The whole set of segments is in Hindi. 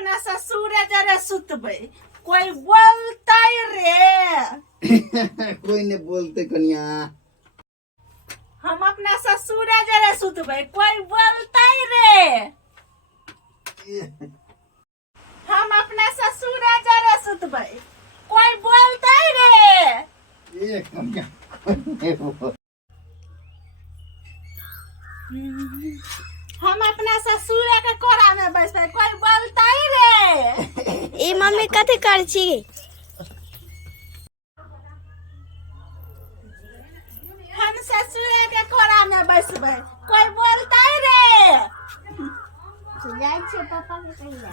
अपना ससुर जरे सुतबे कोई बोलते रे। कोई ने बोलते कन्या। हम अपना ससुर जरे सुतबे कोई बोलते रे। हम अपना ससुर जरे सुतबे कोई बोलते रे। ये कन्या। हम अपना ससुर के कोरा में बैठे कोई बोलते रे। ए मम्मी कथी कर छी? हम ससुर के कोरा में बैठबे कोई बोलते रे। जाय छै पापा के कहिया।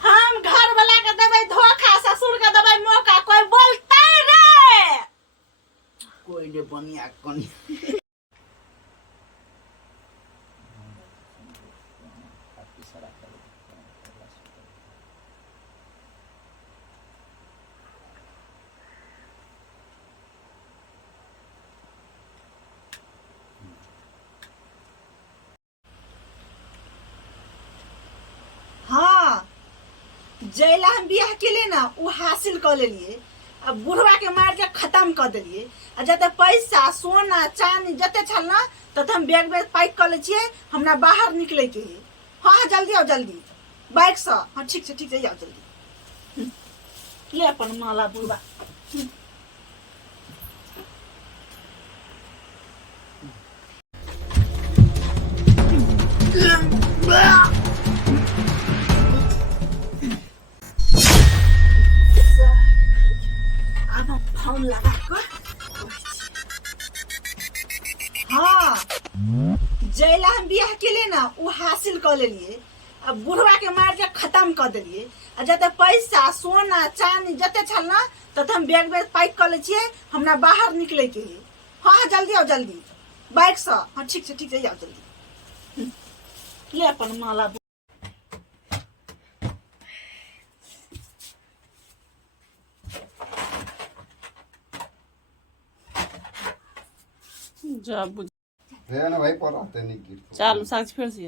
हम घर वाला के देबै धोखा, ससुर के देबै मौका, कोई बोलते रे। कोई ने बनिया कन्या। हाँ, जैला हम बियाह के लिए ना वो हासिल कर लेलिए। अब बुढ़वा के मार के खत्म कर दिलिए। आ जते पैसा सोना चांदी जते छल ना तते हम बैग बैग पैक कर ले छिए। हमरा बाहर निकले के है। हाँ जल्दी आओ जल्दी बाइक से। हाँ ठीक से आओ जल्दी। ले अपन माला बुढ़वा। अब हम फोन लगा कर। हाँ, जैला हम बियाह के लिए ना वो हासिल कर लेलिए। अब बुढ़वा के मार के खत्म कर दिलिए। आ जते पैसा सोना चांदी जते छल ना तते हम बैग बैग पैक कर ले छिए। हमरा बाहर निकले के है। हाँ जल्दी आओ जल्दी बाइक से। हाँ ठीक से आओ जल्दी। ले अपन माला जा बुझ रे ना भाई पढ़ाते नहीं गिर। चालू साक्ष फिर से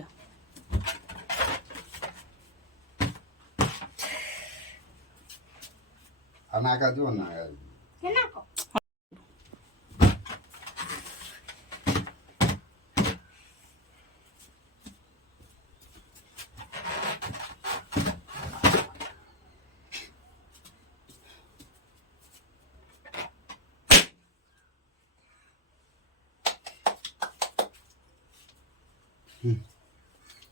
अना का जो ना है। केना को